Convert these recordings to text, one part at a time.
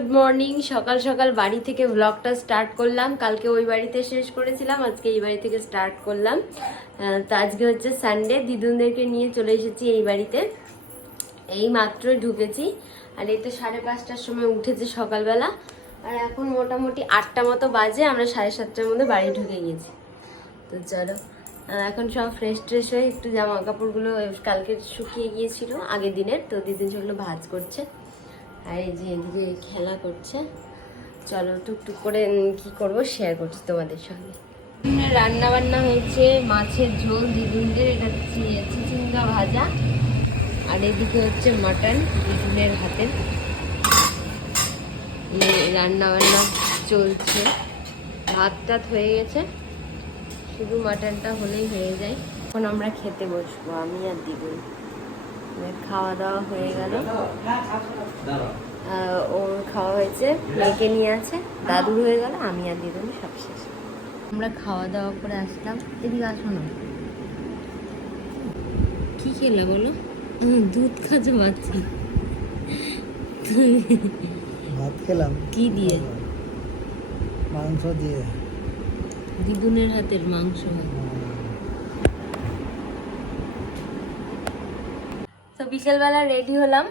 Good morning সকাল সকাল বাড়ি থেকে ব্লগটা স্টার্ট করলাম। কালকে ওই বাড়িতে শেষ করেছিলাম, আজকে এই বাড়ি থেকে স্টার্ট করলাম। তো আজকে হচ্ছে সানডে দিদুনদেরকে নিয়ে চলে এসেছি এই বাড়িতে। এই মাত্রই ঢুকেছি। আর এই তো সাড়ে পাঁচটার সময় উঠেছে সকালবেলা। আর এখন মোটামুটি আটটা মতো বাজে, আমরা সাড়ে সাতটার মধ্যে বাড়ি ঢুকে গেছি। তো চলো এখন সব ফ্রেশ ট্রেশ হয়ে একটু জামা কাপড়গুলো কালকে শুকিয়ে গিয়েছিল আগের দিনের, তো দিদিন সেগুলো ভাজ করছে। আর এই যে এদিকে খেলা করছে। চলো টুকটুক করে কি করব শেয়ার করছি তোমাদের সঙ্গে। রান্না বান্না হয়েছে মাছের ঝোল দিদুনদের এটা চি- চিচিঙ্গা ভাজা। আর এদিকে হচ্ছে মাটন দিদুনের হাতে। রান্না বান্না চলছে। ভাত টাত হয়ে গেছে। শুধু মাটনটা হলেই হয়ে যায়। এখন আমরা খেতে বসবো আমি আর দিদুন মানে খাওয়া দাওয়া হয়ে গেল। ওর খাওয়া হয়েছে মেয়েকে নিয়ে আছে দাদুর হয়ে গেল আমি আর দিদুন সব শেষ। আমরা খাওয়া দাওয়া করে আসলাম। এদিকে আসো না। কি খেলে বলো? দুধ খাচ্ছে বাচ্চা। ভাত খেলাম। কি দিয়ে? মাংস দিয়ে। দিদুনের হাতের মাংস। তো বিকেলবেলা রেডি হলাম।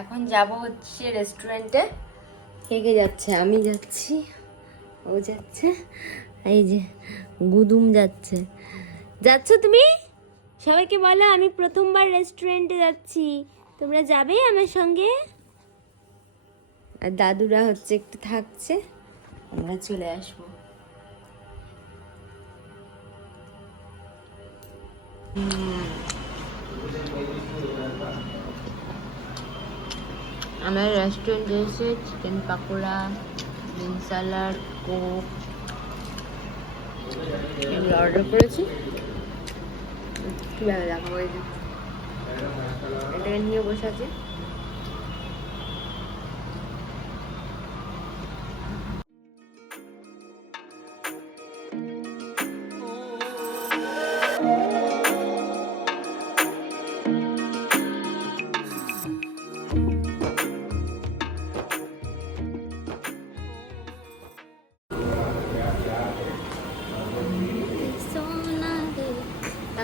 এখন যাব হচ্ছে রেস্টুরেন্টে। কে কে যাচ্ছে? আমি যাচ্ছি, ও যাচ্ছে, এই যে গুদুম যাচ্ছে। যাচ্ছ তুমি? সবাইকে বলো, আমি প্রথমবার রেস্টুরেন্টে যাচ্ছি। তোমরা যাবে আমার সঙ্গে? আর দাদুরা হচ্ছে একটু থাকছে, আমরা চলে আসব। আমার রেস্টুরেন্ট এসে chicken pakora bean salad Coke এগুলো অর্ডার করেছি। কীভাবে দেখা এই এটা নিয়ে বসে আছি।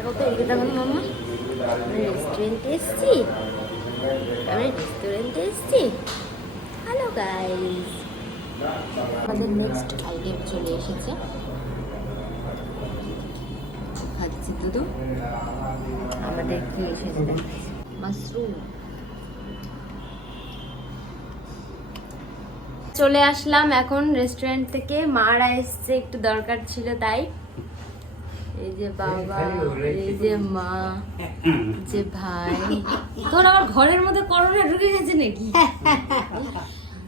এদিকে দেখো মাম্মা। আমি রেস্টুরেন্টে এসেছি। আমি রেস্টুরেন্টে এসেছি। হ্যালো গাইস আমাদের নেক্সট আইটেম চলে এসেছে। খাচ্ছি দুধু। আমাদের কি এসেছে মাশরুম। চলে আসলাম এখন রেস্টুরেন্ট থেকে। মারা এসছে, একটু দরকার ছিল তাই। এই যে বাবা এই যে মা যে ভাই। তোর আবার ঘরের মধ্যে করোনা ঢুকে গেছে নাকি?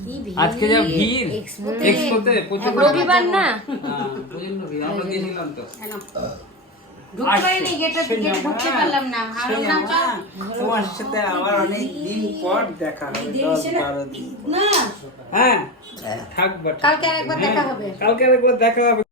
কি আজকে যা ভিড়। এক্সপোতে। এক্সপোতে রবিবার না? হ্যাঁ, প্রচণ্ড ভিড়। আমরা গিয়েছিলাম তো। ঢুকতে পারিনি গেটে গেটে ঢুকতে পারলাম না। আর ওরা চল। তোমার সাথে আবার অনেক দিন পর দেখা হবে দশ বারো দিন হ্যাঁ। থাকবা। কালকে আরেকবার দেখা হবে। কালকে আরেকবার দেখা হবে।